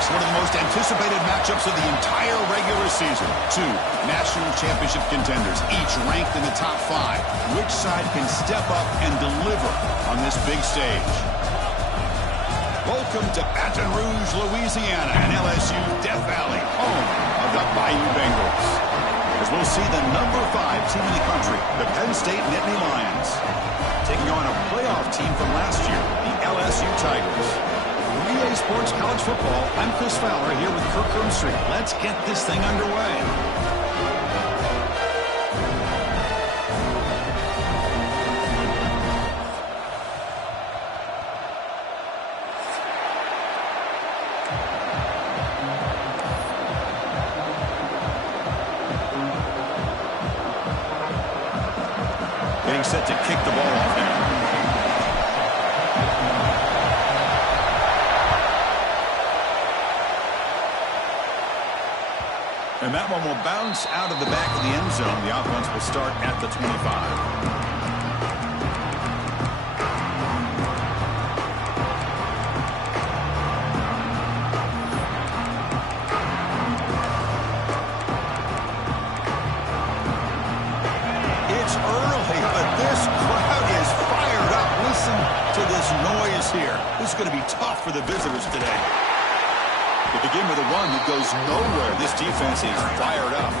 quarterbacks, one of the most anticipated matchups of the entire regular season. Two national championship contenders, each ranked in the top 5. Which side can step up and deliver on this big stage? Welcome to Baton Rouge, Louisiana, and LSU Death Valley, home of the Bayou Bengals. As we'll see the number 5 team in the country, the Penn State Nittany Lions, taking on a playoff team from last year, the LSU Tigers. EA Sports College Football, I'm Chris Fowler here with Kirk Herbstreit. Let's get this thing underway. Getting set to kick the ball off now. And that one will bounce out of the back of the end zone. The offense will start at the 25. It's early, but this crowd is fired up. Listen to this noise here. This is going to be tough for the visitors today. To begin with a run that goes nowhere. This defense is fired up.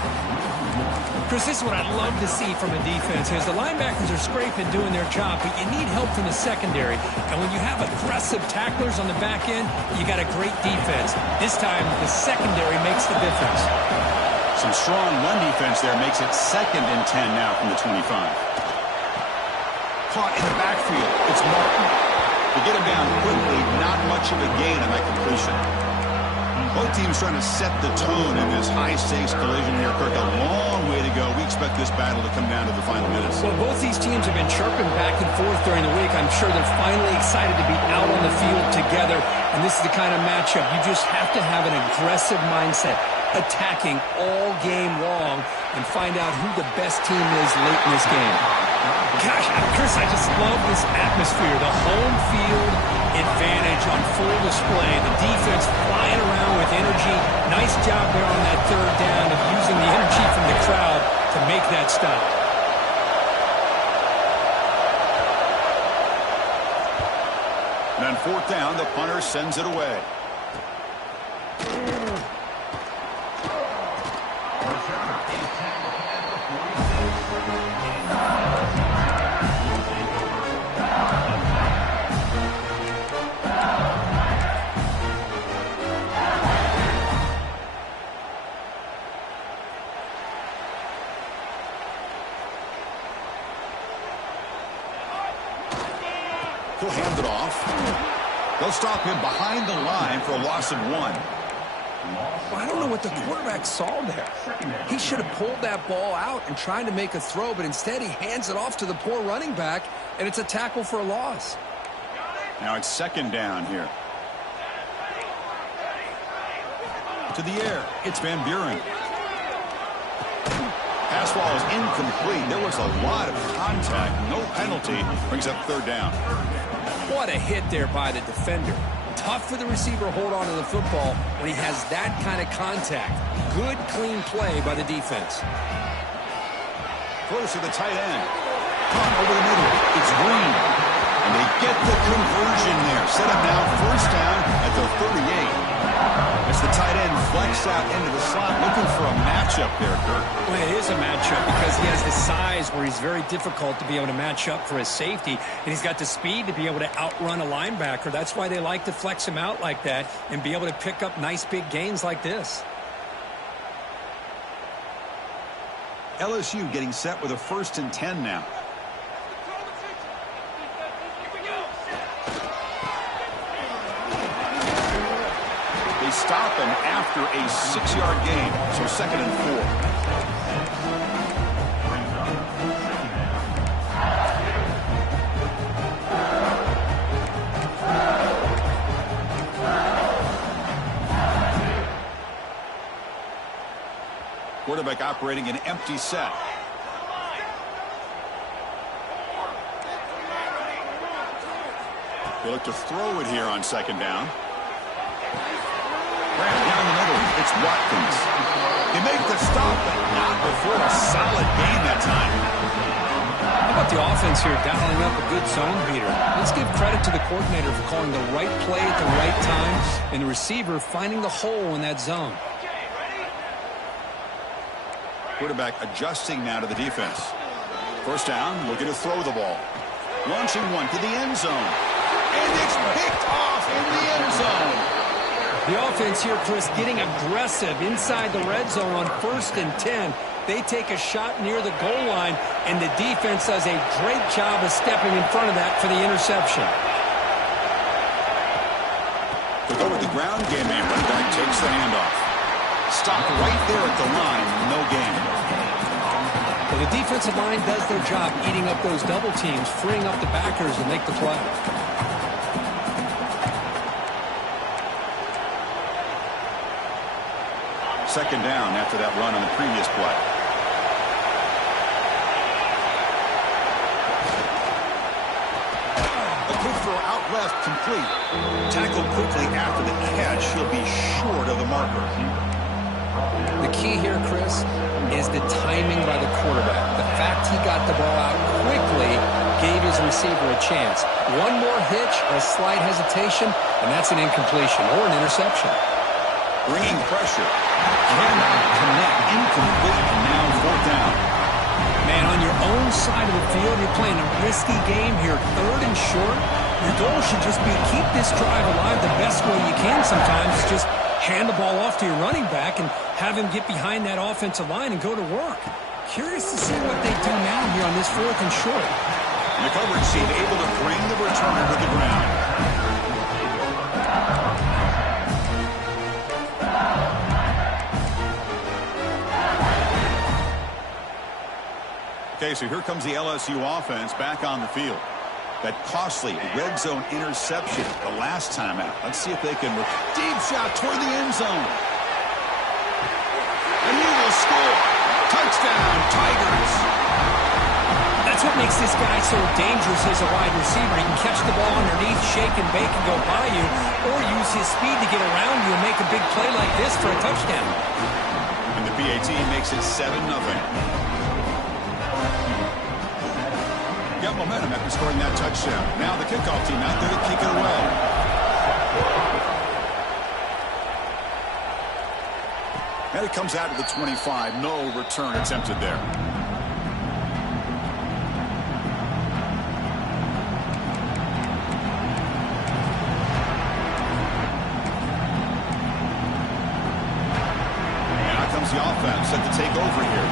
Chris, this is what I'd love to see from a defense. As the linebackers are scraping, doing their job, but you need help from the secondary. And when you have aggressive tacklers on the back end, you got a great defense. This time, the secondary makes the difference. Some strong run defense there makes it 2nd and 10 now from the 25. Caught in the backfield. It's Martin. To get him down quickly, not much of a gain on that completion. Both teams trying to set the tone in this high-stakes collision here, Kirk. A long way to go. We expect this battle to come down to the final minutes. Well, both these teams have been chirping back and forth during the week. I'm sure they're finally excited to be out on the field together. And this is the kind of matchup you just have to have an aggressive mindset, attacking all game long, and find out who the best team is late in this game. Gosh, Chris, I just love this atmosphere. The home field advantage on full display. The defense flying around with energy. Nice job there on that 3rd down of using the energy from the crowd to make that stop. And on 4th down, the punter sends it away. He'll hand it off. They'll stop him behind the line for a loss of 1. Well, I don't know what the quarterback saw there. He should have pulled that ball out and tried to make a throw, but instead he hands it off to the poor running back, and it's a tackle for a loss. Now it's 2nd down here. To the air. It's Van Buren. Pass ball is incomplete. There was a lot of contact. No penalty. Brings up 3rd down. What a hit there by the defender. Tough for the receiver to hold on to the football when he has that kind of contact. Good, clean play by the defense. Close to the tight end. Caught over the middle. It's Green. And they get the conversion there. Set up now 1st down at the 38. As the tight end flex out into the slot, looking for a matchup there, Kirk. Well, it is a matchup because he has the size where he's very difficult to be able to match up for his safety, and he's got the speed to be able to outrun a linebacker. That's why they like to flex him out like that and be able to pick up nice big gains like this. LSU getting set with a 1st and 10 now. They stop him after a 6-yard gain, so 2nd and 4. Quarterback operating an empty set. They look to throw it here on 2nd down. Grant down the middle. It's Watkins. They make the stop, but not before a solid gain that time. How about the offense here dialing up a good zone beater? Let's give credit to the coordinator for calling the right play at the right time and the receiver finding the hole in that zone. Quarterback adjusting now to the defense. First down, looking to throw the ball. Launching one to the end zone. And it's picked off in the end zone. The offense here, Chris, getting aggressive inside the red zone on 1st and 10. They take a shot near the goal line, and the defense does a great job of stepping in front of that for the interception. To go with the ground game, man, running back takes the handoff. Stop right there at the line, no gain. Well, the defensive line does their job eating up those double teams, freeing up the backers to make the play. Second down after that run on the previous play. A quick throw out left, complete. Tackled quickly after the catch. He'll be short of the marker. The key here, Chris, is the timing by the quarterback. The fact he got the ball out quickly gave his receiver a chance. One more hitch or a slight hesitation, and that's an incompletion or an interception. Bringing pressure. Cannot connect. Incomplete. And now fourth down. Man, on your own side of the field, you're playing a risky game here. 3rd and short. Your goal should just be keep this drive alive the best way you can sometimes. Just hand the ball off to your running back and have him get behind that offensive line and go to work. Curious to see what they do now here on this 4th and short. And the coverage team able to bring the returner to the ground. Okay, so here comes the LSU offense back on the field. That costly red zone interception the last time out. Let's see if they can deep shot toward the end zone. And he will score. Touchdown, Tigers. That's what makes this guy so dangerous as a wide receiver. He can catch the ball underneath, shake and bake and go by you, or use his speed to get around you and make a big play like this for a touchdown. And the PAT makes it 7-0. Got momentum after scoring that touchdown. Now the kickoff team out there to kick it away. And it comes out to the 25. No return attempted there. And out comes the offense set to take over here.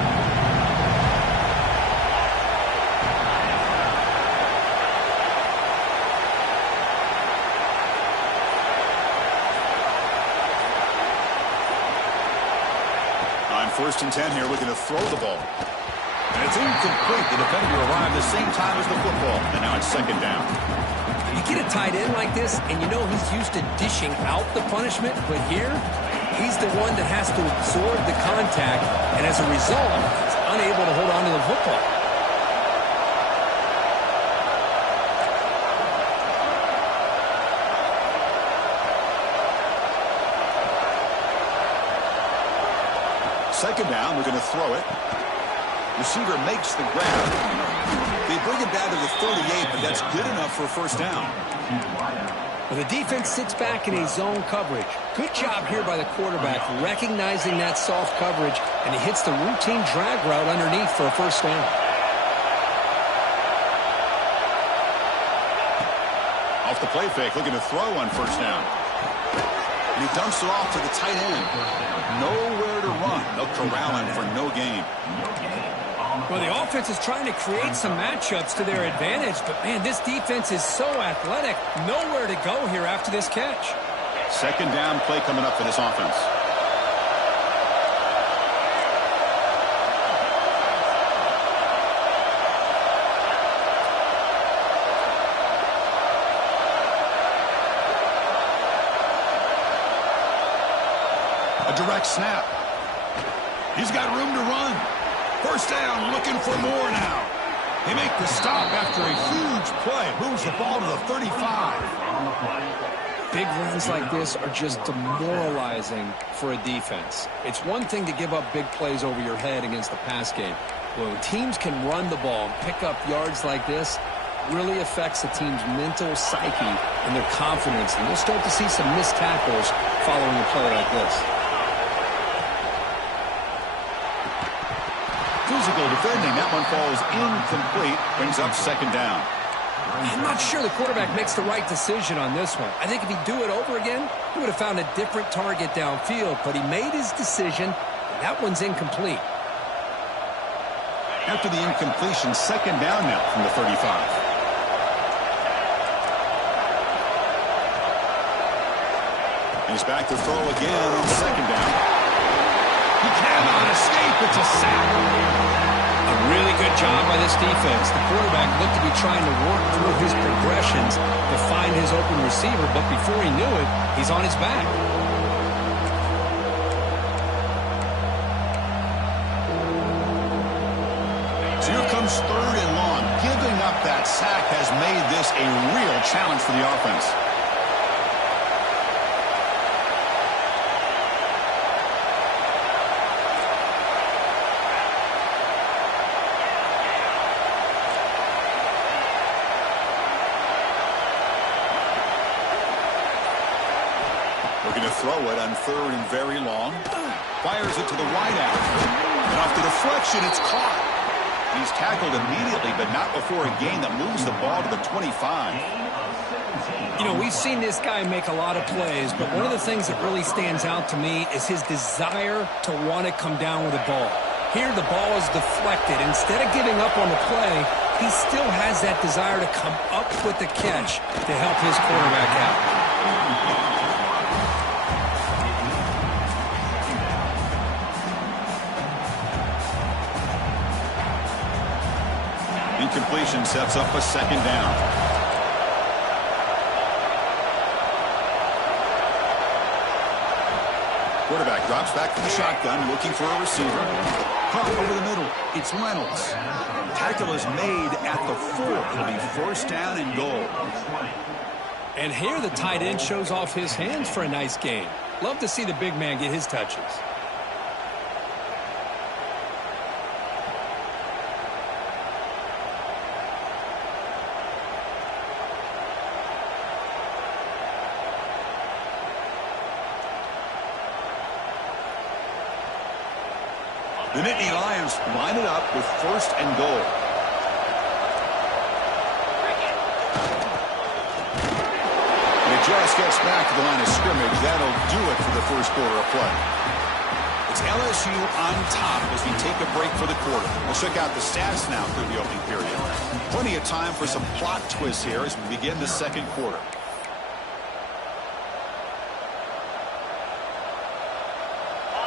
First and 10 here, looking to throw the ball. And it's incomplete. The defender arrived the same time as the football. And now it's second down. You get a tight end like this, and you know he's used to dishing out the punishment. But here, he's the one that has to absorb the contact. And as a result, he's unable to hold on to the football. Second down, we're going to throw it. Receiver makes the grab. They bring it down to the 38, but that's good enough for a first down. Well, the defense sits back in a zone coverage. Good job here by the quarterback, recognizing that soft coverage, and he hits the routine drag route underneath for a first down. Off the play fake, looking to throw on first down. And he dumps it off to the tight end. Nowhere to run. They'll corral him for no gain. Well, the offense is trying to create some matchups to their advantage, but, man, this defense is so athletic. Nowhere to go here after this catch. Second down play coming up for this offense. A direct snap. He's got room to run. First down, looking for more now. They make the stop after a huge play. Moves the ball to the 35. Big runs like this are just demoralizing for a defense. It's one thing to give up big plays over your head against the pass game. When teams can run the ball and pick up yards like this, really affects the team's mental psyche and their confidence. And you'll start to see some missed tackles following a play like this. Physical defending. That one falls incomplete. Brings up second down. I'm not sure the quarterback makes the right decision on this one. I think if he'd do it over again, he would have found a different target downfield. But he made his decision. That one's incomplete. After the incompletion, second down now from the 35. He's back to throw again on second down. He cannot escape. It's a sack. A really good job by this defense. The quarterback looked to be trying to work through his progressions to find his open receiver, but before he knew it, he's on his back. So here comes third and long. Giving up that sack has made this a real challenge for the offense. Looking to throw it on third and very long. Fires it to the wideout. And off the deflection, it's caught. He's tackled immediately, but not before a gain that moves the ball to the 25. You know, we've seen this guy make a lot of plays, but one of the things that really stands out to me is his desire to want to come down with the ball. Here, the ball is deflected. Instead of giving up on the play, he still has that desire to come up with the catch to help his quarterback out. Incompletion sets up a second down. Quarterback drops back to the shotgun, looking for a receiver. Caught over the middle. It's Reynolds. Tackle is made at the 4. It'll be first down and goal. And here the tight end shows off his hands for a nice gain. Love to see the big man get his touches. The Nittany Lions line it up with first and goal. And it just gets back to the line of scrimmage. That'll do it for the first quarter of play. It's LSU on top as we take a break for the quarter. We'll check out the stats now through the opening period. Plenty of time for some plot twists here as we begin the second quarter.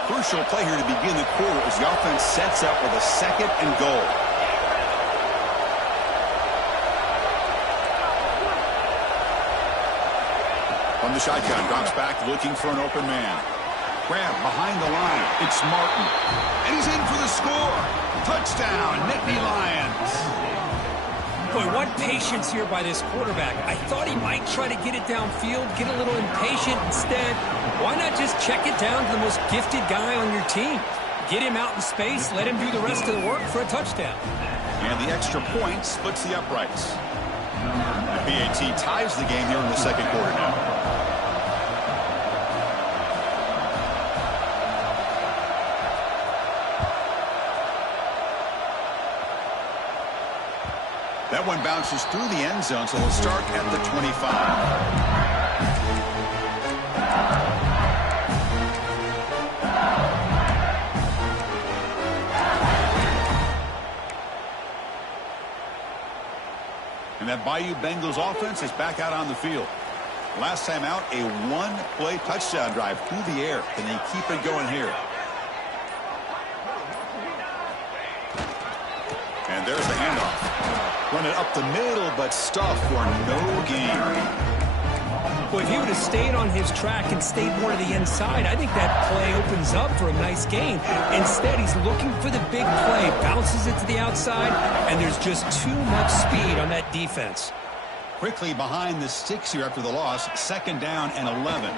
Crucial play here to begin the quarter as the offense sets up with a second and goal. From the shotgun, drops back looking for an open man. Grab behind the line. It's Martin. And he's in for the score. Touchdown, Nittany Lions. Boy, what patience here by this quarterback. I thought he might try to get it downfield, get a little impatient. Instead, why not just check it down to the most gifted guy on your team? Get him out in space, let him do the rest of the work for a touchdown. And the extra point splits the uprights. The PAT ties the game here in the second quarter now. That one bounces through the end zone, so we'll start at the 25. And that Bayou Bengals offense is back out on the field. Last time out, a one-play touchdown drive through the air. Can they keep it going here? And there's the handoff. Run it up the middle, but stuffed for no gain. Well, if he would have stayed on his track and stayed more to the inside, I think that play opens up for a nice gain. Instead, he's looking for the big play, bounces it to the outside, and there's just too much speed on that defense. Quickly behind the sticks here after the loss. 2nd down and 11.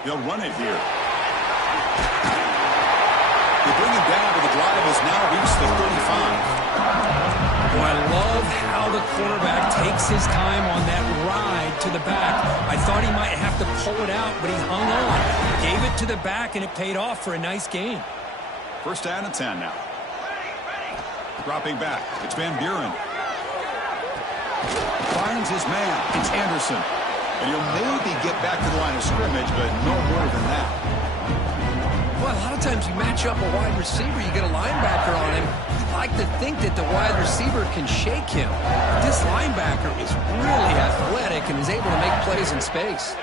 They'll run it here. They bring it down, but the drive has now reached the 35. Boy, I love how the quarterback takes his time on that ride to the back. I thought he might have to pull it out, but he hung on. Gave it to the back, and it paid off for a nice gain. 1st down and 10 now. Dropping back. It's Van Buren. Finds his man. It's Anderson. And he'll maybe get back to the line of scrimmage, but no more than that. Well, a lot of times you match up a wide receiver, you get a linebacker on him. You'd like to think that the wide receiver can shake him. But this linebacker is really athletic and is able to make plays in space.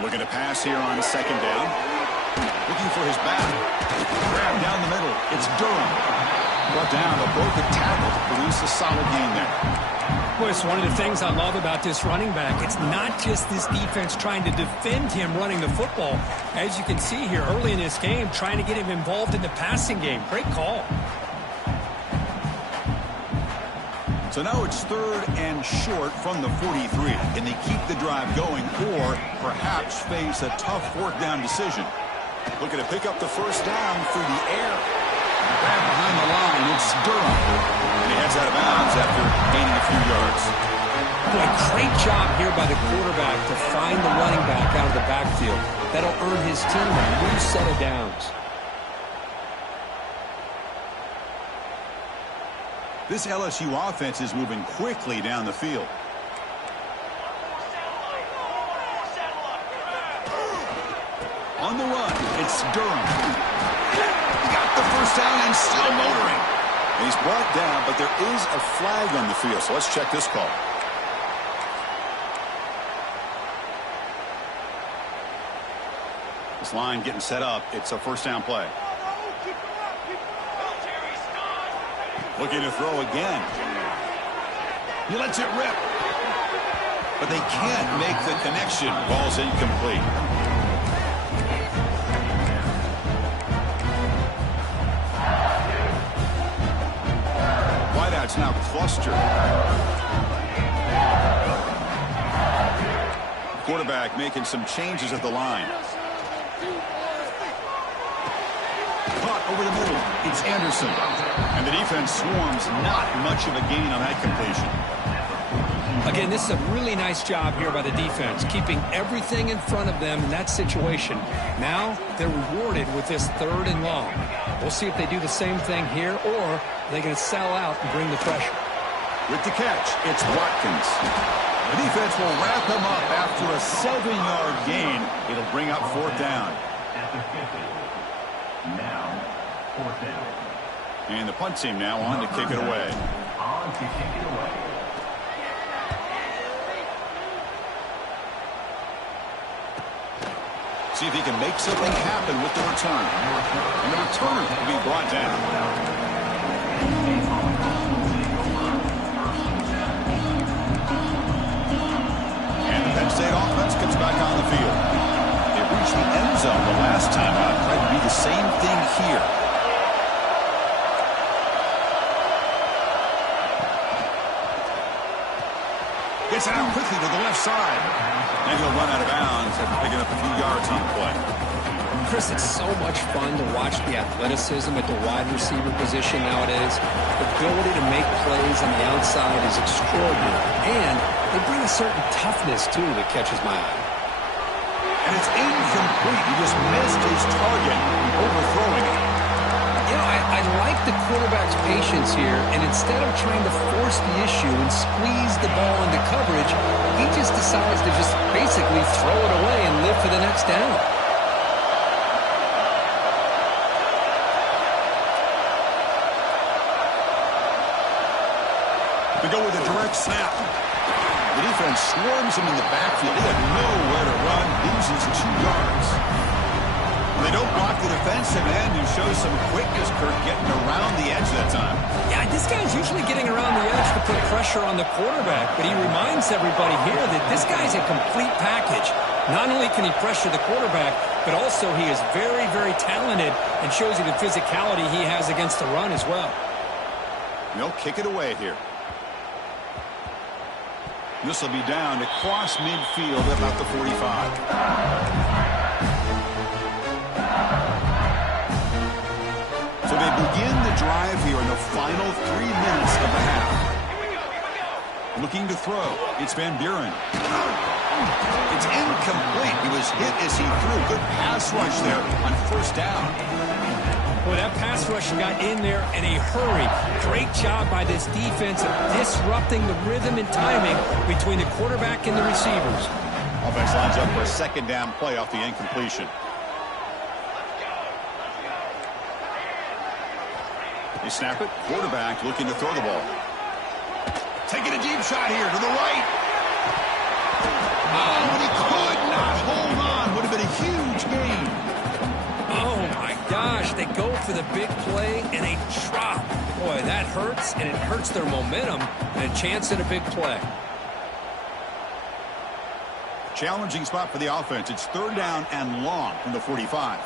Looking to pass here on 2nd down. Looking for his back. Grab down the middle. It's Durham. Brought down a broken tackle to produce a solid gain there. Boy, it's one of the things I love about this running back. It's not just this defense trying to defend him running the football. As you can see here early in this game, trying to get him involved in the passing game. Great call. So now it's 3rd and short from the 43. Can they keep the drive going or perhaps face a tough 4th down decision? Looking to pick up the 1st down through the air. Grab behind the line. It's Durham. And he heads out of bounds after gaining a few yards. Boy, great job here by the quarterback to find the running back out of the backfield. That'll earn his team a new set of downs. This LSU offense is moving quickly down the field. On the run, it's Durham. He got the 1st down and still motoring. And he's brought down, but there is a flag on the field, so let's check this call. This line getting set up. It's a 1st down play. Looking to throw again. He lets it rip. But they can't make the connection. Ball's incomplete. Wideout's now clustered. Quarterback making some changes at the line. Caught over the middle. It's Anderson. And the defense swarms. Not much of a gain on that completion. Again, this is a really nice job here by the defense, keeping everything in front of them in that situation. Now they're rewarded with this 3rd and long. We'll see if they do the same thing here, or are they going to sell out and bring the pressure. With the catch, it's Watkins. The defense will wrap him up after a 7-yard gain. It'll bring up 4th down. Now, 4th down. And the punt team now on to kick it away. On to kick it away. See if he can make something happen with the return. And the return will be brought down. And the Penn State offense comes back on the field. They reached the end zone the last time out. Tried to do the same thing here. Gets it out quickly to the left side. And he'll run out of bounds after picking up a few yards on the play. Chris, it's so much fun to watch the athleticism at the wide receiver position nowadays. The ability to make plays on the outside is extraordinary. And they bring a certain toughness, too, that catches my eye. And it's incomplete. He just missed his target, overthrowing it. You know, I like the quarterback's patience here, and instead of trying to force the issue and squeeze the ball into coverage, he just decides to just basically throw it away and live for the next down. To go with a direct snap. The defense swarms him in the backfield. He had nowhere to run, loses 2 yards. They don't block the defensive end who shows some quickness, Kirk, getting around the edge that time. Yeah, this guy's usually getting around the edge to put pressure on the quarterback, but he reminds everybody here that this guy's a complete package. Not only can he pressure the quarterback, but also he is very, very talented and shows you the physicality he has against the run as well. They'll kick it away here. This will be down to cross midfield about the 45. So they begin the drive here in the final 3 minutes of the half. Looking to throw. It's Van Buren. It's incomplete. He was hit as he threw. Good pass rush there on first down. Boy, that pass rush got in there in a hurry. Great job by this defense of disrupting the rhythm and timing between the quarterback and the receivers. Offense lines up for a second down play off the incompletion. They snap it. Quarterback looking to throw the ball. Taking a deep shot here to the right. Oh, and he could not hold on. Would have been a huge gain. Oh, my gosh. They go for the big play and they drop. Boy, that hurts, and it hurts their momentum and a chance at a big play. Challenging spot for the offense. It's third down and long from the 45.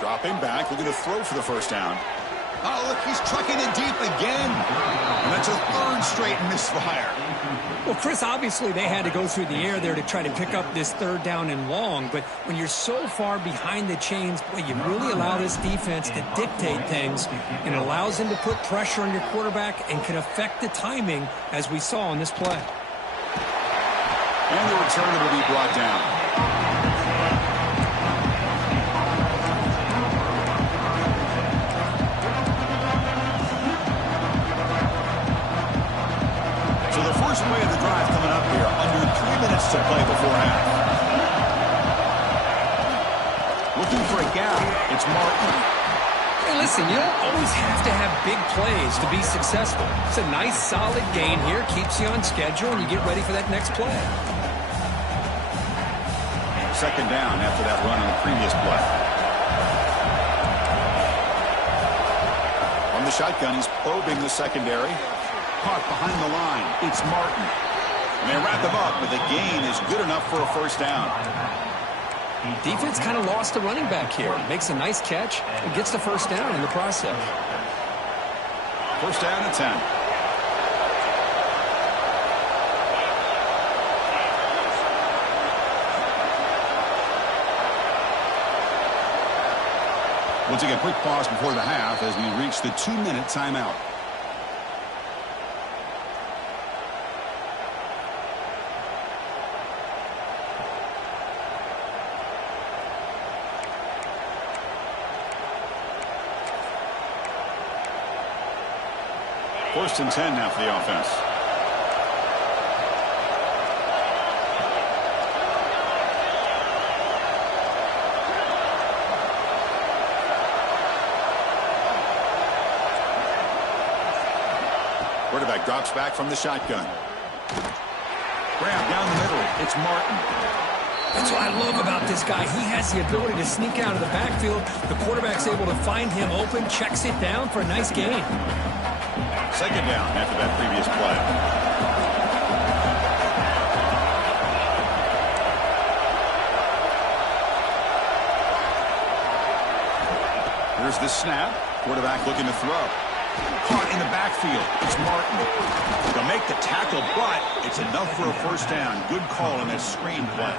Dropping back, looking to throw for the first down. Oh, look, he's trucking it deep again. And that's a third straight misfire. Well, Chris, obviously they had to go through the air there to try to pick up this third down and long. But when you're so far behind the chains, boy, you really allow this defense to dictate things. And it allows them to put pressure on your quarterback and can affect the timing, as we saw on this play. And the return will be brought down. So the first play of the drive coming up here. Under 3 minutes to play before half. Looking for a gap. It's Martin. Hey, listen, you don't always have to have big plays to be successful. It's a nice, solid gain here. Keeps you on schedule, and you get ready for that next play. Second down after that run on the previous play. On the shotgun, he's probing the secondary. Caught behind the line. It's Martin. And they wrap him up, but the gain is good enough for a first down. Defense kind of lost the running back here. Makes a nice catch and gets the first down in the process. First down and 10. We'll take a quick pause before the half as we reach the 2-minute timeout. First and 10 now for the offense. Quarterback drops back from the shotgun. Grab down the middle. It's Martin. That's what I love about this guy. He has the ability to sneak out of the backfield. The quarterback's able to find him open, checks it down for a nice gain. Second down after that previous play. Here's the snap. Quarterback looking to throw. Caught in the backfield. It's Martin. They'll make the tackle, but it's enough for a first down. Good call on that screen play.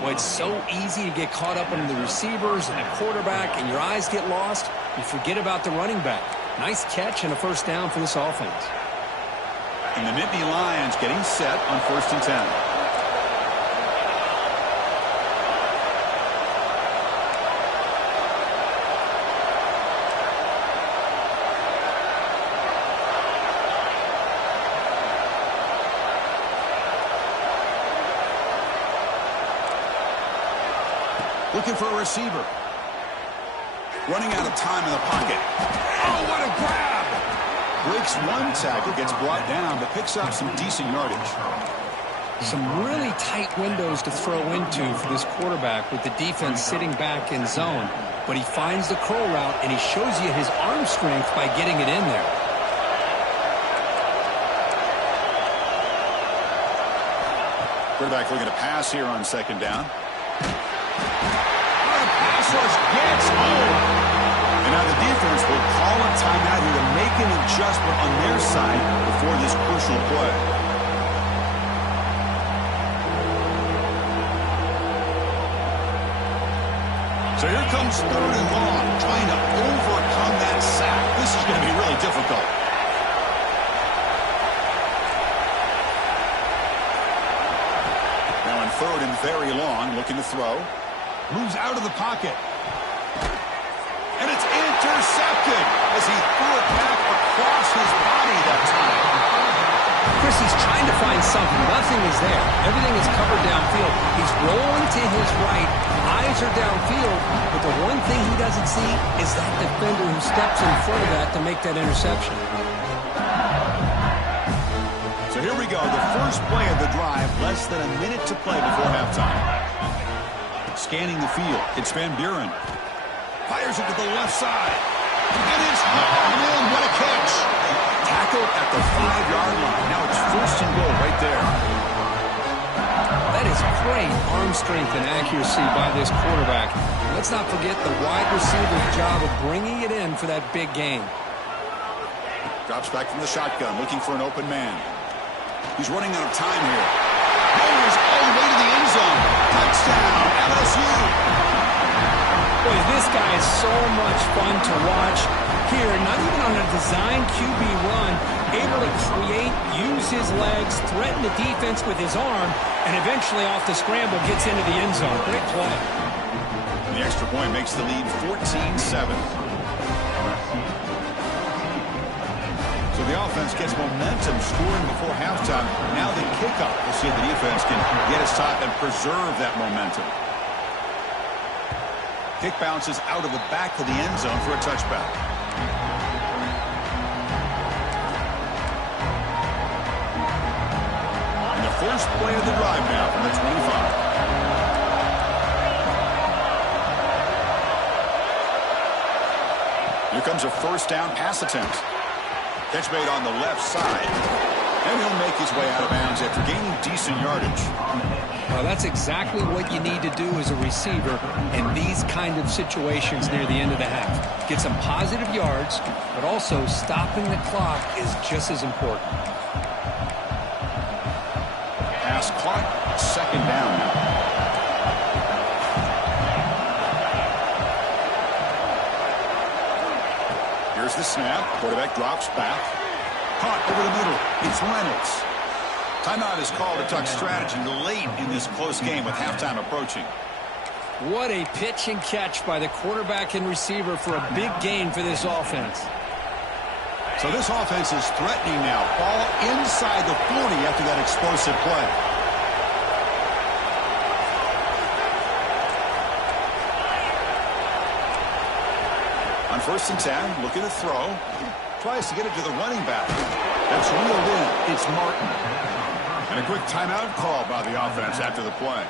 Well, it's so easy to get caught up under the receivers and the quarterback, and your eyes get lost. You forget about the running back. Nice catch and a first down for this offense. And the Nittany Lions getting set on first and 10. Looking for a receiver. Running out of time in the pocket. Oh, what a grab! Breaks one tackle, gets brought down, but picks up some decent yardage. Some really tight windows to throw into for this quarterback with the defense sitting back in zone. But he finds the curl route, and he shows you his arm strength by getting it in there. Quarterback looking to pass here on second down. Pass rush gets home. And now the defense will call a timeout here to make an adjustment on their side before this crucial play. So here comes 3rd and long, trying to overcome that sack. This is going to be really difficult. Now in 3rd and very long, looking to throw. Moves out of the pocket. And it's intercepted as he threw it back across his body that time. Chris, he's trying to find something. Nothing is there. Everything is covered downfield. He's rolling to his right. Eyes are downfield. But the one thing he doesn't see is that defender who steps in front of that to make that interception. So here we go. The first play of the drive. Less than a minute to play before halftime. Scanning the field. It's Van Buren. Fires it to the left side. And it's hauled in. What a catch. Tackled at the 5-yard line. Now it's 1st and goal right there. That is great arm strength and accuracy by this quarterback. Let's not forget the wide receiver's job of bringing it in for that big gain. Drops back from the shotgun, looking for an open man. He's running out of time here. Goes all the way to the end zone. Touchdown, LSU. Boy, this guy is so much fun to watch here. Not even on a design QB run, able to create, use his legs, threaten the defense with his arm, and eventually off the scramble gets into the end zone. Great play. The extra point makes the lead 14-7. So the offense gets momentum scoring before halftime. Now the kickoff. We'll see if the defense can get a stop and preserve that momentum. Kick bounces out of the back of the end zone for a touchback. And the first play of the drive now from the 25. Here comes a 1st down pass attempt. Catch made on the left side. And he'll make his way out of bounds after gaining decent yardage. Well, that's exactly what you need to do as a receiver in these kind of situations near the end of the half. Get some positive yards, but also stopping the clock is just as important. Pass clock, 2nd down now. Here's the snap. Quarterback drops back. Caught over the middle. It's Reynolds. Timeout is called to talk strategy late in this close game with halftime approaching. What a pitch and catch by the quarterback and receiver for a big gain for this offense. So this offense is threatening now. Ball inside the 40 after that explosive play. On 1st and 10, looking to throw. Tries to get it to the running back. That's reeled in. It's Martin. And a quick timeout call by the offense after the play.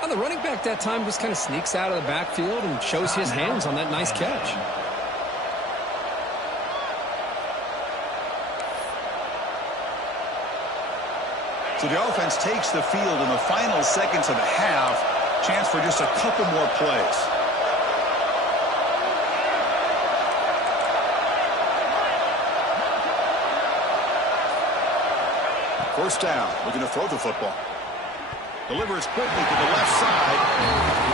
Well, the running back that time just kind of sneaks out of the backfield and shows his hands on that nice catch. So the offense takes the field in the final seconds of the half. Chance for just a couple more plays. First down, looking to throw the football. Delivers quickly to the left side.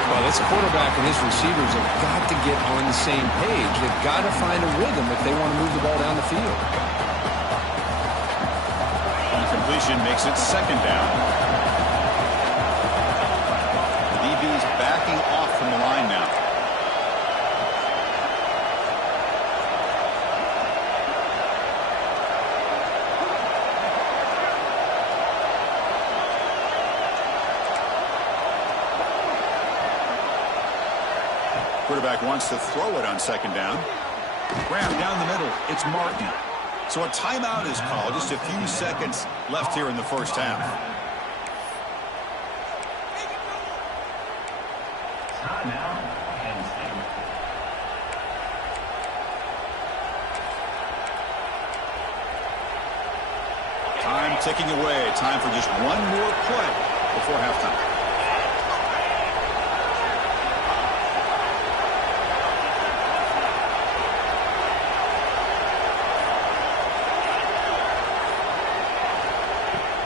Well, this quarterback and his receivers have got to get on the same page. They've got to find a rhythm if they want to move the ball down the field. Completion makes it 2nd down. The DB's backing off from the line now. Quarterback wants to throw it on 2nd down. Graham down the middle. It's Martin. So a timeout is called. Just a few seconds left here in the first half. Timeout, Penn State. Time ticking away. Time for just one more play before halftime.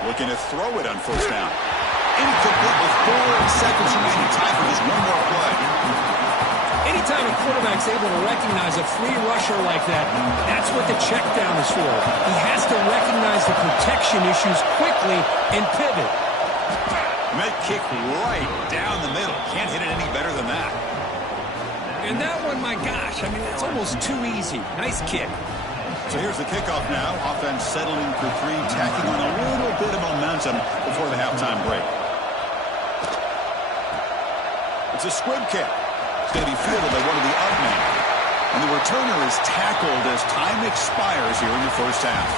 Looking to throw it on first down. Incomplete with 4 seconds remaining. Time for just one more play. Anytime a quarterback's able to recognize a free rusher like that, that's what the check down is for. He has to recognize the protection issues quickly and pivot. Med kick right down the middle. Can't hit it any better than that. And that one, my gosh, I mean, it's almost too easy. Nice kick. So here's the kickoff now. Offense settling for 3, tacking on a little bit of momentum before the halftime break. It's a squib kick. It's going to be fielded by one of the up men. And the returner is tackled as time expires here in the first half.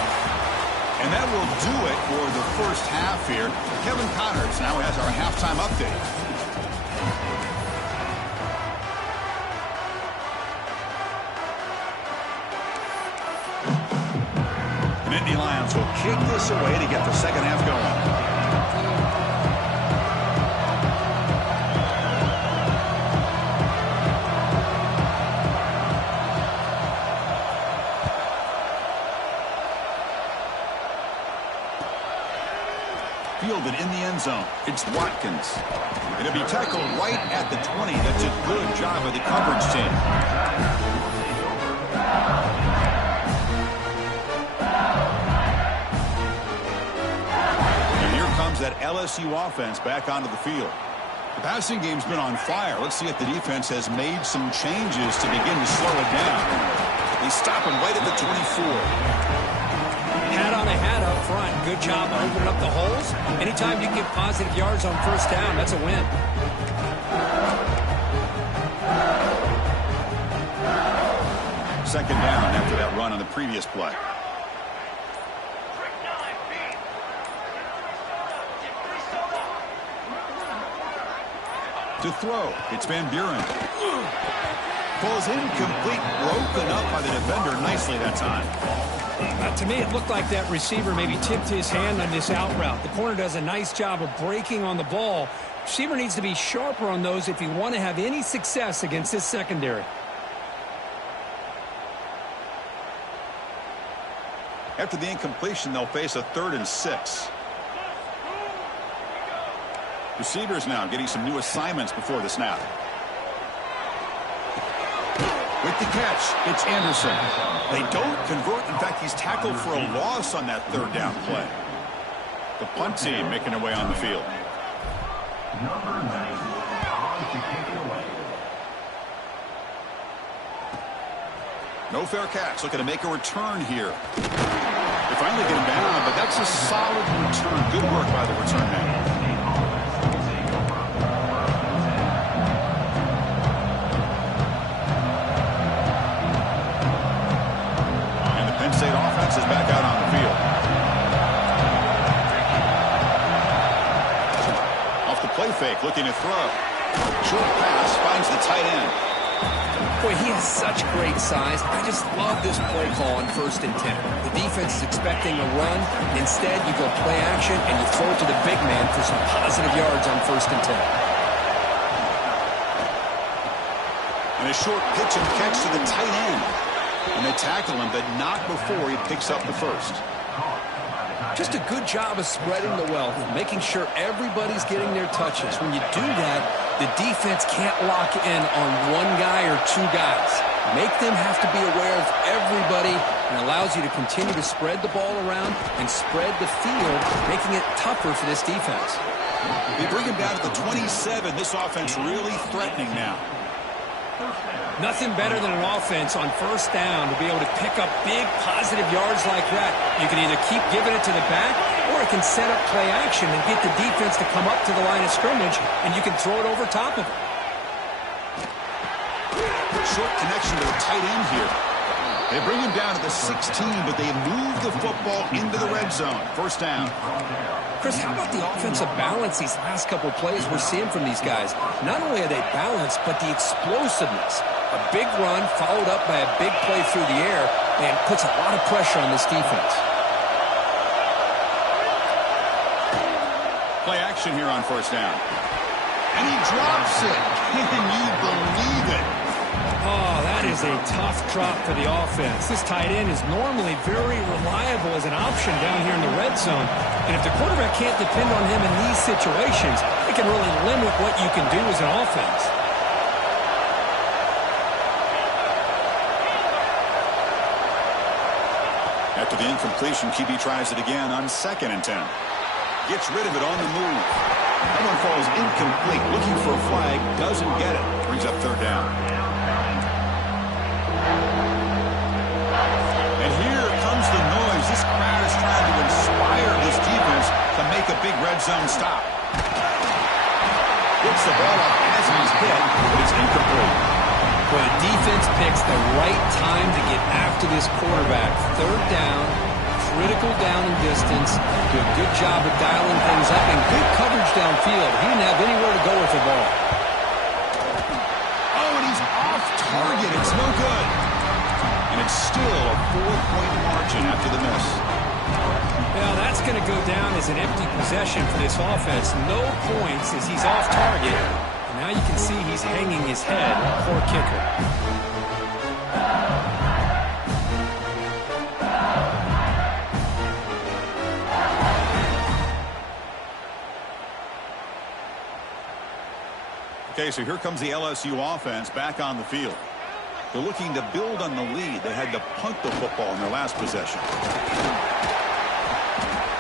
And that will do it for the first half here. Kevin Connors now has our halftime update. Nittany Lions will kick this away to get the second half going. Fielded in the end zone. It's Watkins. It'll be tackled right at the 20. That's a good job of the coverage team. That LSU offense back onto the field. The passing game's been on fire. Let's see if the defense has made some changes to begin to slow it down. They stop him right at the 24. Hat on a hat up front. Good job opening up the holes. Anytime you get positive yards on first down, that's a win. Second down after that run on the previous play. To throw, it's Van Buren. Falls incomplete, broken up by the defender nicely that time. To me, it looked like that receiver maybe tipped his hand on this out route. The corner does a nice job of breaking on the ball. Receiver needs to be sharper on those if you want to have any success against this secondary. After the incompletion, they'll face a 3rd and 6. Receivers now getting some new assignments before the snap. With the catch, it's Anderson. They don't convert. In fact, he's tackled for a loss on that 3rd down play. The punt team making their way on the field. Number 90 on to kick it away. No fair catch. Looking to make a return here. They finally get him down, but that's a solid return. Good work by the return man. State offense is back out on the field. Off the play fake, looking to throw. Short pass finds the tight end. Boy, he has such great size. I just love this play call on 1st and 10. The defense is expecting a run. Instead, you go play action and you throw it to the big man for some positive yards on 1st and 10. And a short pitch and catch to the tight end. And they tackle him, but not before he picks up the first. Just a good job of spreading the wealth, making sure everybody's getting their touches. When you do that, the defense can't lock in on one guy or 2 guys. Make them have to be aware of everybody and allows you to continue to spread the ball around and spread the field, making it tougher for this defense. They bring him down to the 27. This offense really threatening now. Nothing better than an offense on 1st down to be able to pick up big positive yards like that. You can either keep giving it to the back, or it can set up play action and get the defense to come up to the line of scrimmage, and you can throw it over top of it. Short connection to the tight end here. They bring him down to the 16, but they move the football into the red zone. First down. Chris, how about the offensive balance these last couple of plays we're seeing from these guys? Not only are they balanced, but the explosiveness. A big run followed up by a big play through the air and puts a lot of pressure on this defense. Play action here on 1st down. And he drops it. Can you believe it? Oh, that is a tough drop for the offense. This tight end is normally very reliable as an option down here in the red zone. And if the quarterback can't depend on him in these situations, it can really limit what you can do as an offense. After the incompletion, QB tries it again on 2nd and 10. Gets rid of it on the move. That one falls incomplete. Looking for a flag. Doesn't get it. Brings up 3rd down. And here comes the noise. This crowd is trying to inspire this defense to make a big red zone stop. Gets the ball up as he's hit, but it's incomplete. Well, the defense picks the right time to get after this quarterback. 3rd down, critical down and distance. Do a good job of dialing things up and good coverage downfield. He didn't have anywhere to go with the ball. Oh, and he's off target. It's no good. And it's still a 4-point margin after the miss. Well, that's going to go down as an empty possession for this offense. No points as he's off target. And now you can see he's hanging his head. Poor kicker. Okay, so here comes the LSU offense back on the field. They're looking to build on the lead. They had to punt the football in their last possession.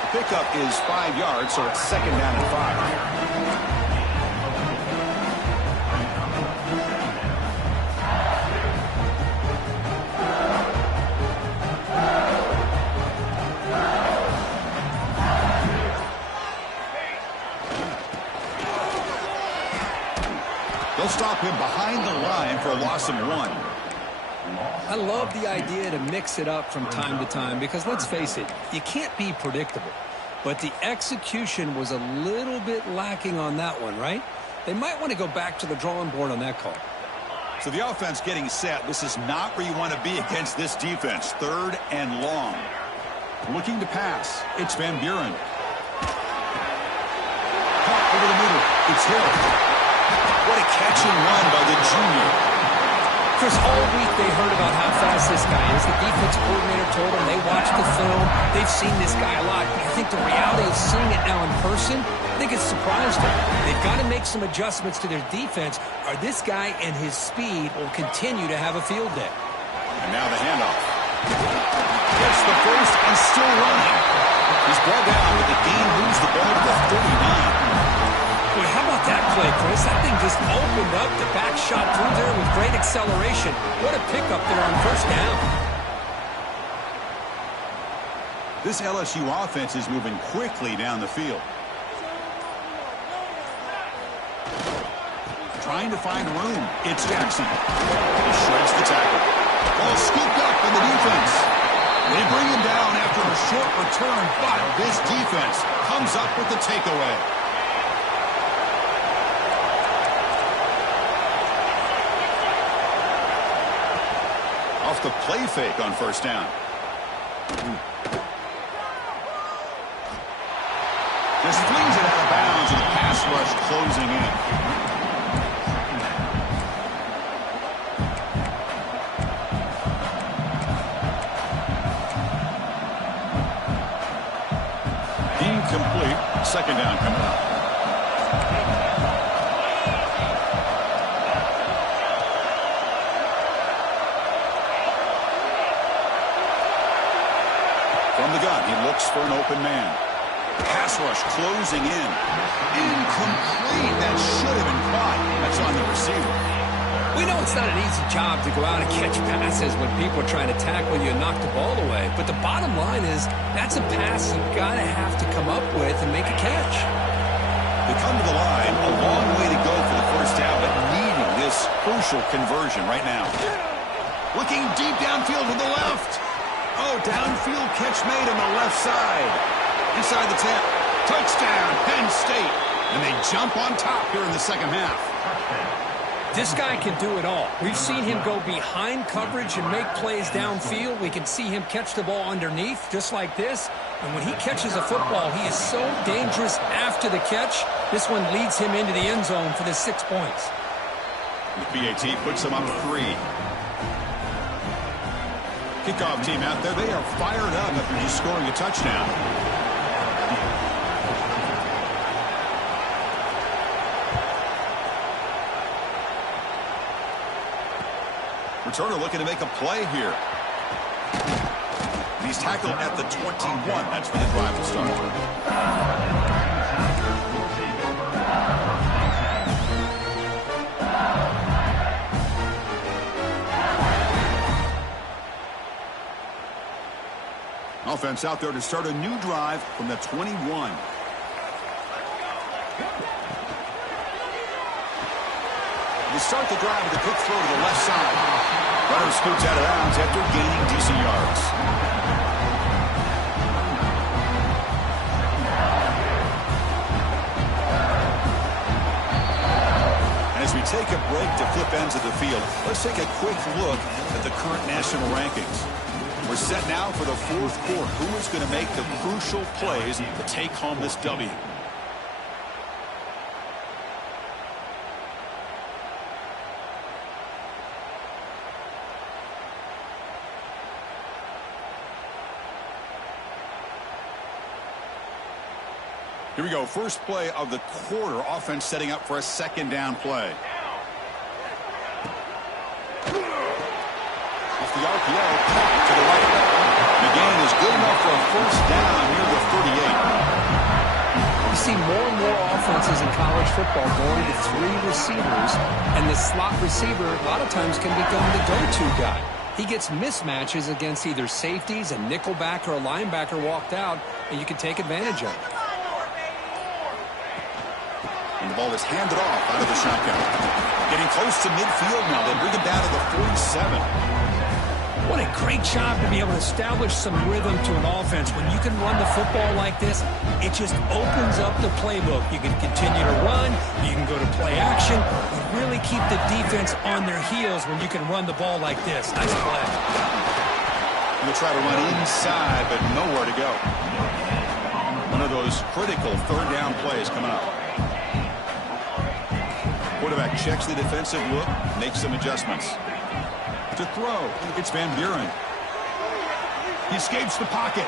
The pickup is 5 yards, so it's 2nd down and 5. They'll stop him behind the line for a loss of 1. I love the idea to mix it up from time to time because, let's face it, you can't be predictable. But the execution was a little bit lacking on that one, right? They might want to go back to the drawing board on that call. So the offense getting set. This is not where you want to be against this defense. 3rd and long. Looking to pass. It's Van Buren. Caught over the middle. It's Hill. What a catch and run by the junior. Chris, all week they heard about how fast this guy is. The defensive coordinator told them they watched the film. They've seen this guy a lot. But I think the reality of seeing it now in person, I think it's surprised them. They've got to make some adjustments to their defense, or this guy and his speed will continue to have a field day. And now the handoff. Gets the first and still running. He's brought down, but the gain moves the ball to the 39. Boy, how about that play, Chris? That thing just opened up. The back shot through there with great acceleration. What a pickup there on 1st down. This LSU offense is moving quickly down the field. Trying to find room. It's Jackson. He shreds the tackle. Ball scooped up in the defense. They bring him down after a short return, but this defense comes up with the takeaway. Off the play fake on 1st down. Just flings it out of bounds and the pass rush closing in. Incomplete. 2nd down coming up. From the gun, he looks for an open man. Pass rush closing in. Incomplete. That should have been caught. That's on the receiver. We know it's not an easy job to go out and catch passes when people are trying to tackle you and knock the ball away. But the bottom line is that's a pass you've got to have to come up with and make a catch. They come to the line. A long way to go for the 1st down, but needing this crucial conversion right now. Looking deep downfield to the left. Oh, downfield catch made on the left side. Inside the 10. Touchdown, Penn State. And they jump on top here in the 2nd half. This guy can do it all. We've seen him go behind coverage and make plays downfield. We can see him catch the ball underneath just like this. And when he catches a football, he is so dangerous after the catch. This one leads him into the end zone for the 6 points. The PAT puts them up 3. Kickoff team out there, they are fired up after just scoring a touchdown. Returner looking to make a play here. He's tackled at the 21. That's where the drive will start. Offense out there to start a new drive from the 21. They start the drive with a quick throw to the left side. Runner scoots out of bounds after gaining decent yards. As we take a break to flip ends of the field, let's take a quick look at the current national rankings. We're set now for the fourth quarter. Who is going to make the crucial plays to take home this W? Here we go. First play of the quarter. Offense setting up for a second down play. Off the RPO, to the right. The gain is good enough for a first down near the 38. You see more and more offenses in college football going to 3 receivers, and the slot receiver a lot of times can become the go-to guy. He gets mismatches against either safeties, a nickelback, or a linebacker walked out, and you can take advantage of it. And the ball is handed off out of the shotgun. Getting close to midfield now. They bring it down to the 47. What a great job to be able to establish some rhythm to an offense. When you can run the football like this, it just opens up the playbook. You can continue to run. You can go to play action. You really keep the defense on their heels when you can run the ball like this. Nice play. Going to try to run inside, but nowhere to go. One of those critical third down plays coming up. Quarterback checks the defensive look, makes some adjustments. To throw, it's Van Buren. He escapes the pocket.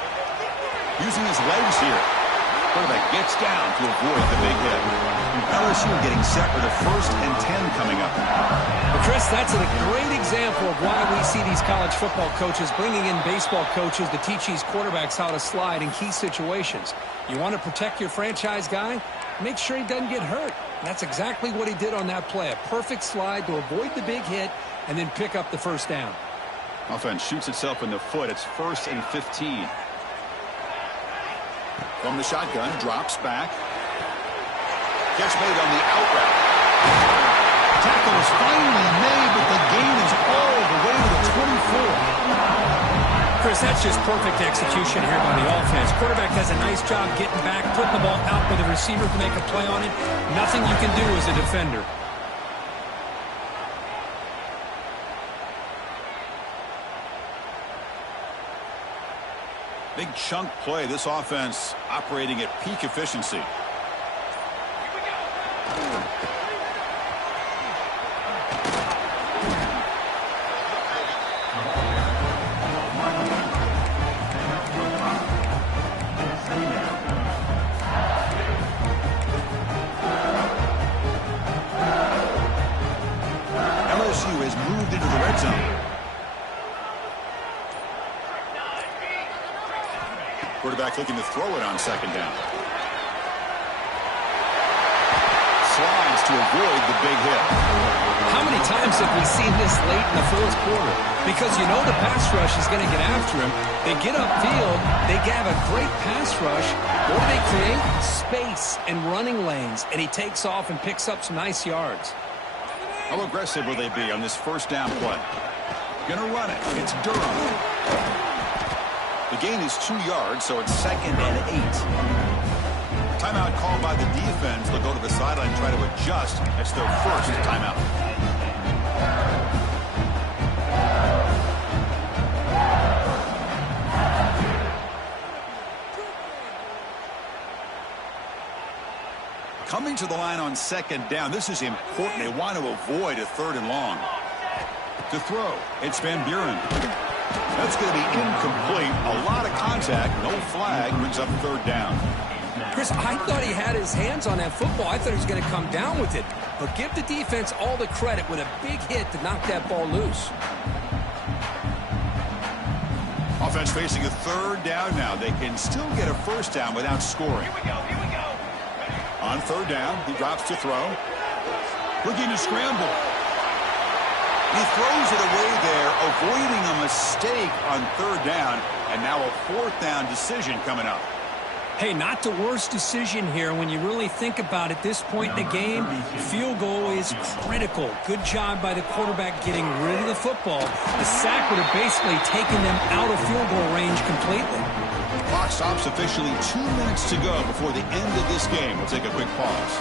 Using his legs here. Quarterback gets down to avoid the big hit. LSU getting set for the 1st and 10 coming up. Well, Chris, that's a great example of why we see these college football coaches bringing in baseball coaches to teach these quarterbacks how to slide in key situations. You want to protect your franchise guy? Make sure he doesn't get hurt. And that's exactly what he did on that play. A perfect slide to avoid the big hit and then pick up the first down. Offense shoots itself in the foot. It's 1st and 15. From the shotgun, drops back. Catch made on the out route. Tackle is finally made, but the gain is all the way to the 24. Chris, that's just perfect execution here by the offense. Quarterback does a nice job getting back, putting the ball out where the receiver can make a play on it. Nothing you can do as a defender. Big chunk play. This offense operating at peak efficiency. LSU has moved into the red zone. Quarterback looking to throw it on second down. Slides to avoid the big hit. How many times have we seen this late in the fourth quarter? Because you know the pass rush is going to get after him. They get upfield. They have a great pass rush. What do they create? Space and running lanes. And he takes off and picks up some nice yards. How aggressive will they be on this first down play? Gonna run it. It's Durham. The gain is 2 yards, so it's 2nd and 8. Timeout called by the defense. They'll go to the sideline and try to adjust. That's their first timeout. Coming to the line on second down. This is important. They want to avoid a 3rd and long. To throw, it's Van Buren. That's going to be incomplete. A lot of contact. No flag. Brings up 3rd down. Chris, I thought he had his hands on that football. I thought he was going to come down with it. But give the defense all the credit with a big hit to knock that ball loose. Offense facing a 3rd down now. They can still get a 1st down without scoring. Here we go. On 3rd down, he drops to throw. Looking to scramble. He throws it away there, avoiding a mistake on 3rd down. And now a 4th down decision coming up. Hey, not the worst decision here when you really think about it. This point in the game, field goal is critical. Good job by the quarterback getting rid of the football. The sack would have basically taken them out of field goal range completely. Clock stops officially 2 minutes to go before the end of this game. We'll take a quick pause.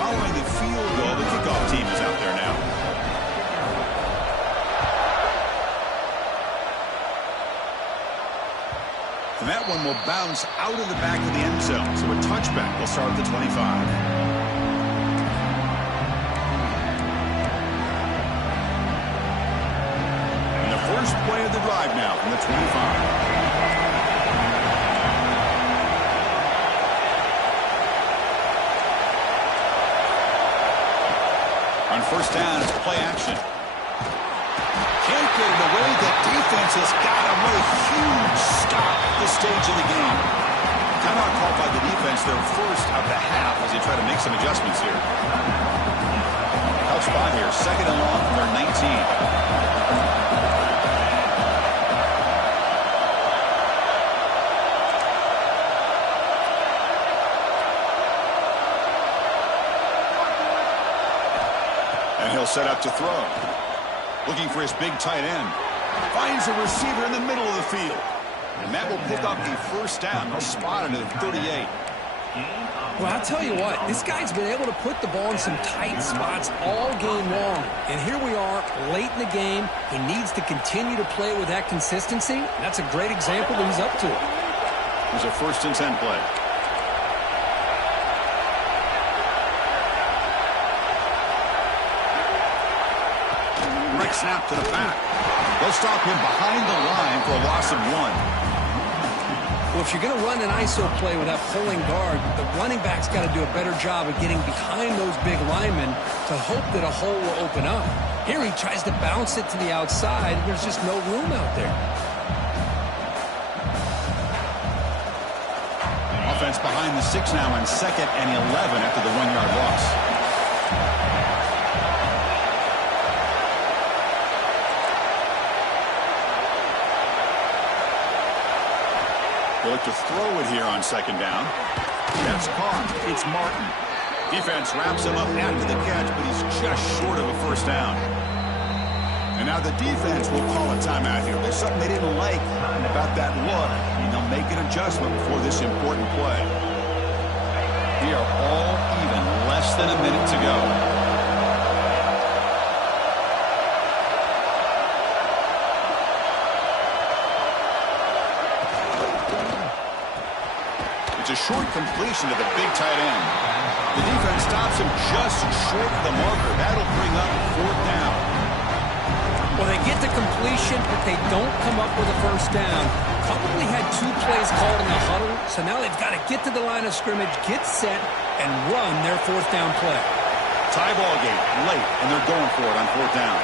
Following the field goal, the kickoff team is out there now. And that one will bounce out of the back of the end zone. So a touchback will start at the 25. First play of the drive now from the 25. On 1st down, it's play action. Can't get it away. The defense has got him with a huge stop at this stage of the game. Timeout called by the defense, their first of the half as they try to make some adjustments here. Tough spot here. 2nd and long from their 19. He'll set up to throw. Looking for his big tight end. Finds a receiver in the middle of the field. And that will pick up the 1st down. They'll spot it at 38. Well, I'll tell you what, this guy's been able to put the ball in some tight spots all game long. And here we are, late in the game. He needs to continue to play with that consistency. That's a great example that he's up to it. Here's a 1st and 10 play. Snap to the back. They'll stop him behind the line for a loss of 1. Well, if you're going to run an ISO play with that pulling guard, the running back's got to do a better job of getting behind those big linemen to hope that a hole will open up. Here he tries to bounce it to the outside. There's just no room out there. Offense behind the 6 now on 2nd and 11 after the 1-yard loss. They look to throw it here on 2nd down. That's caught. It's Martin. Defense wraps him up after the catch, but he's just short of a 1st down. And now the defense will call a timeout here. There's something they didn't like about that look, and they'll make an adjustment before this important play. We are all even. Less than a minute to go. It's a short completion to the big tight end. The defense stops him just short of the marker. That'll bring up 4th down. Well, they get the completion, but they don't come up with a 1st down. Probably had 2 plays called in the huddle, so now they've got to get to the line of scrimmage, get set, and run their 4th down play. Tie ball game late, and they're going for it on 4th down.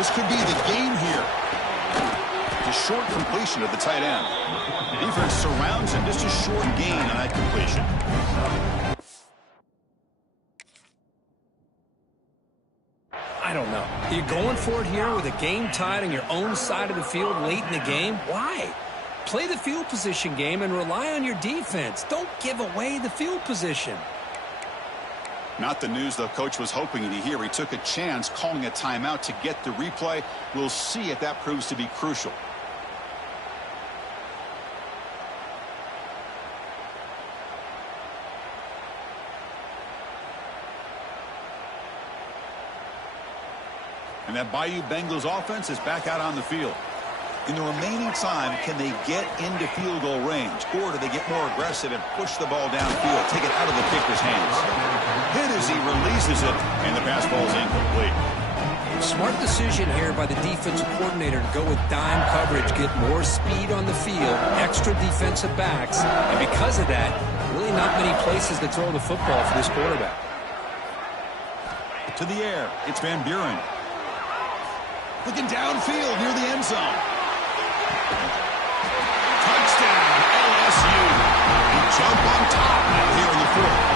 This could be the game here. A short completion of the tight end. Defense surrounds him. Just a short gain on that completion. I don't know. You're going for it here with a game tied on your own side of the field late in the game? Why? Play the field position game and rely on your defense. Don't give away the field position. Not the news the coach was hoping to hear. He took a chance calling a timeout to get the replay. We'll see if that proves to be crucial. And that Bayou Bengals offense is back out on the field. In the remaining time, can they get into field goal range? Or do they get more aggressive and push the ball downfield, take it out of the kicker's hands? Hit as he releases it, and the pass ball is incomplete. Smart decision here by the defensive coordinator to go with dime coverage, get more speed on the field, extra defensive backs, and because of that, really not many places to throw the football for this quarterback. To the air, it's Van Buren. Looking downfield near the end zone. Touchdown, LSU. He jumped on top here in the fourth.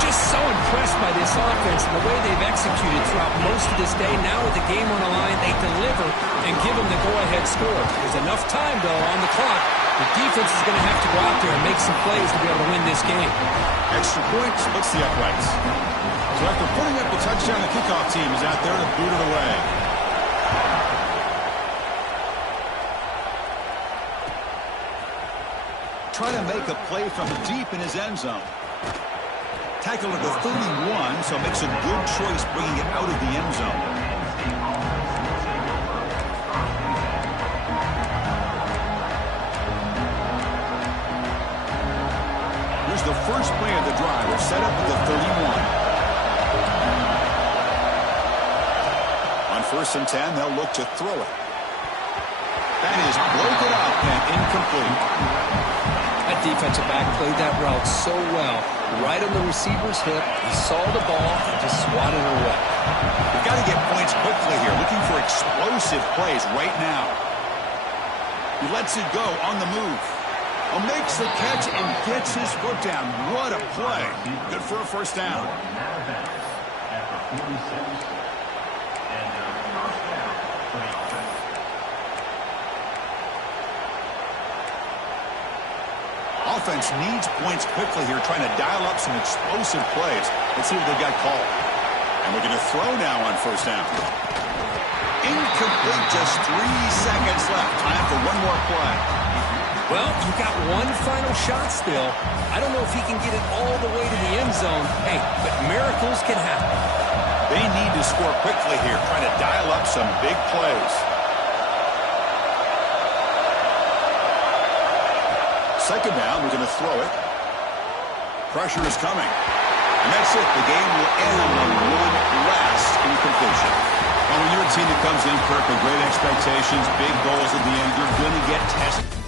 Just so impressed by this offense and the way they've executed throughout most of this day. Now with the game on the line, they deliver and give them the go-ahead score. There's enough time, though, on the clock. The defense is going to have to go out there and make some plays to be able to win this game. Extra point splits the uprights. So after putting up the touchdown, the kickoff team is out there to boot it away. Trying to make a play from deep in his end zone. Tackled at the 31, so makes a good choice bringing it out of the end zone. Here's the first play of the drive. They're set up at the 31. On 1st and 10, they'll look to throw it. That is broken up and incomplete. That defensive back played that route so well. Right on the receiver's hip, he saw the ball and just swatted it away. We've got to get points quickly here, looking for explosive plays right now. He lets it go on the move. Makes the catch and gets his foot down. What a play. Good for a first down. Offense needs points quickly here, trying to dial up some explosive plays. Let's see what they've got called. And we're going to throw now on 1st down. Incomplete, just 3 seconds left. Time for one more play. Well, you've got one final shot still. I don't know if he can get it all the way to the end zone. Hey, but miracles can happen. They need to score quickly here, trying to dial up some big plays. Second down, we're going to throw it. Pressure is coming. And that's it. The game will end on one last incompletion. Well, when you're a team that comes in, Kirk, with great expectations, big goals at the end, you're going to get tested.